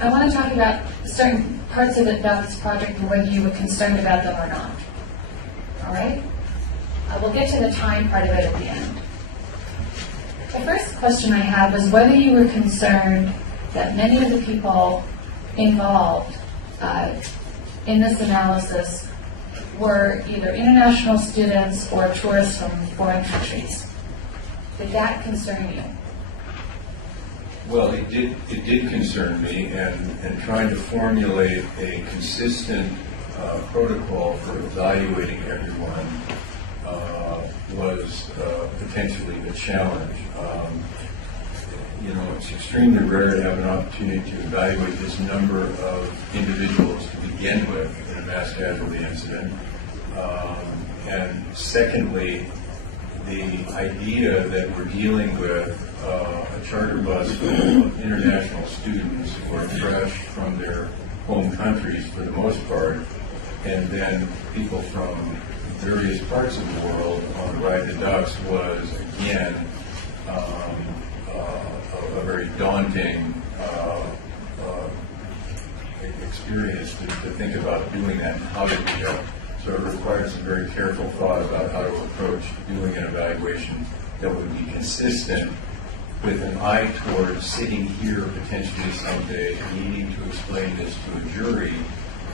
I want to talk about certain parts of this project and whether you were concerned about them or not. All right? We'll get to the time part of it at the end. The first question I had was whether you were concerned that many of the people involved in this analysis were either international students or tourists from foreign countries. Did that concern you? Well, it did concern me, and trying to formulate a consistent protocol for evaluating everyone was potentially a challenge. It's extremely rare to have an opportunity to evaluate this number of individuals to begin with in a mass casualty incident. And secondly, the idea that we're dealing with a charter bus full of international students who are fresh from their home countries for the most part, and then people from various parts of the world on the Ride the Ducks was, again, a very daunting experience to think about doing that and how to do that. So it required some very careful thought about how to approach doing an evaluation that would be consistent with an eye towards sitting here potentially someday needing to explain this to a jury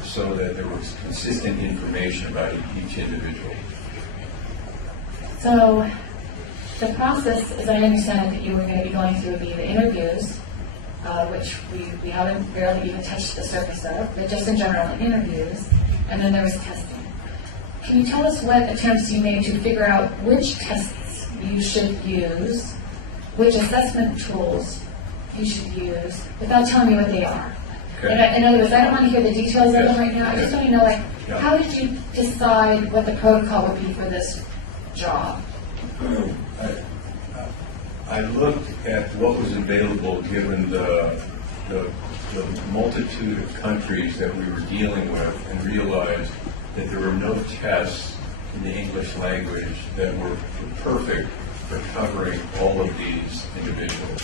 so that there was consistent information about each individual. So the process, as I understand it, that you were going to be going through would be the interviews, which we haven't barely even touched the surface of, but just in general interviews, and then there was testing. Can you tell us what attempts you made to figure out which tests you should use, which assessment tools you should use, without telling me what they are? Okay. In other words, I don't want to hear the details of them right now. I just want to know, how did you decide what the protocol would be for this job? I looked at what was available given the multitude of countries that we were dealing with and realized that there were no tests in the English language that were perfect for covering all of these individuals.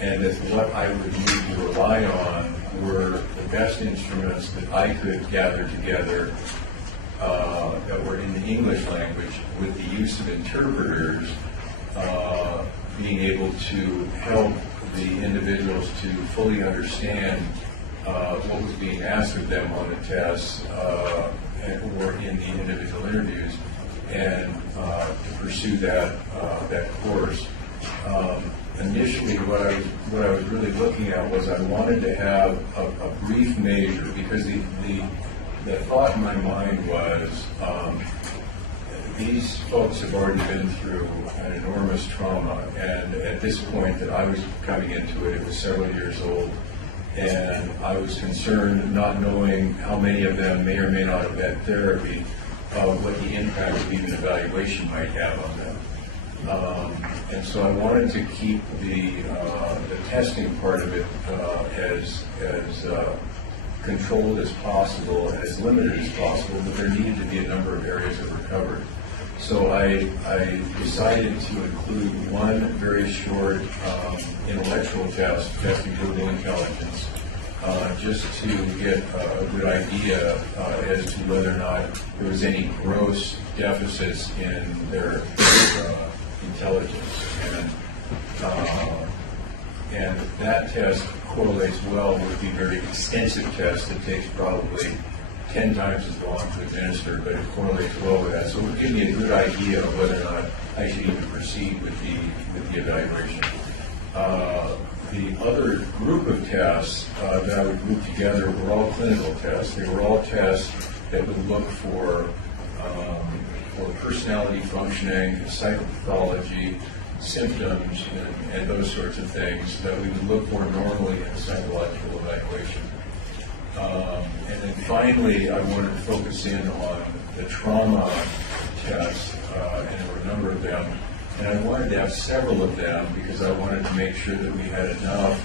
And that what I would need to rely on were the best instruments that I could gather together that were in the English language with the use of interpreters being able to help the individuals to fully understand what was being asked of them on the tests or in the individual interviews, and to pursue that course. Initially, what I was really looking at was I wanted to have a brief measure, because the thought in my mind was these folks have already been through an enormous trauma, and at this point that I was coming into it, it was several years old, and I was concerned, not knowing how many of them may or may not have had therapy, what the impact of even evaluation might have on them. And so I wanted to keep the testing part of it as controlled as possible, as limited as possible, but there needed to be a number of areas that were covered. So I decided to include one very short intellectual test, testing verbal intelligence, just to get a good idea as to whether or not there was any gross deficits in their intelligence. And that test correlates well with the very extensive test that takes probably 10 times as long to administer, but it correlates well with that. So it would give me a good idea of whether or not I should even proceed with the evaluation. The other group of tests that I would group together were all clinical tests. They were all tests that would look for personality functioning, psychopathology, symptoms, and those sorts of things that we would look for normally in a psychological evaluation. And then finally, I wanted to focus in on the trauma tests, and there were a number of them. And I wanted to have several of them because I wanted to make sure that we had enough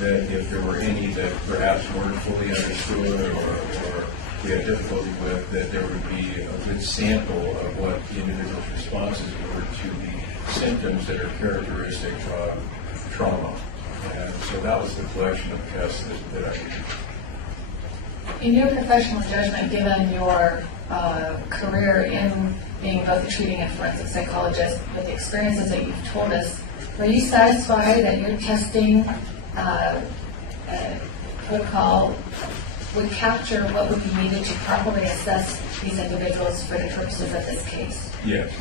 that if there were any that perhaps weren't fully understood or we had difficulty with, that there would be a good sample of what the individual's responses were to the symptoms that are characteristic of trauma. And so that was the collection of tests that I did. In your professional judgment, given your career in being both a treating and forensic psychologist, with the experiences that you've told us, were you satisfied that your testing protocol would capture what would be needed to properly assess these individuals for the purposes of this case? Yes.